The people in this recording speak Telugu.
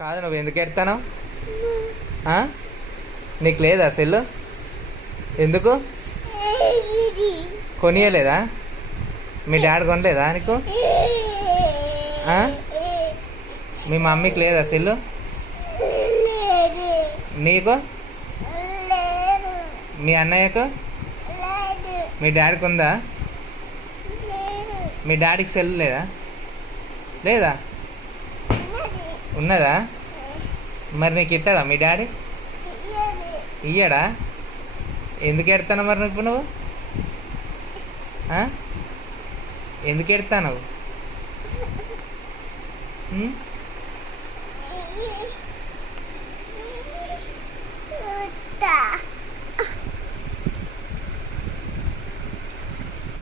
కాదు నువ్వు ఎందుకు ఎడతాను నీకు లేదా సెల్లు? ఎందుకు? కొనియలేదా? మీ డాడీ కొనలేదా నీకు? మీ మమ్మీకి లేదా సెల్లు? నీకు? మీ అన్నయ్యకు? మీ డాడీకి ఉందా? మీ డాడీకి సెల్ లేదా? లేదా? ఉన్నదా? మరి నీకు ఇస్తాడా మీ డాడీ ఇయ్యాడా? ఎందుకు ఎడతాను మరి నువ్వు నువ్వు? ఎందుకు ఎందుకు ఎడతావు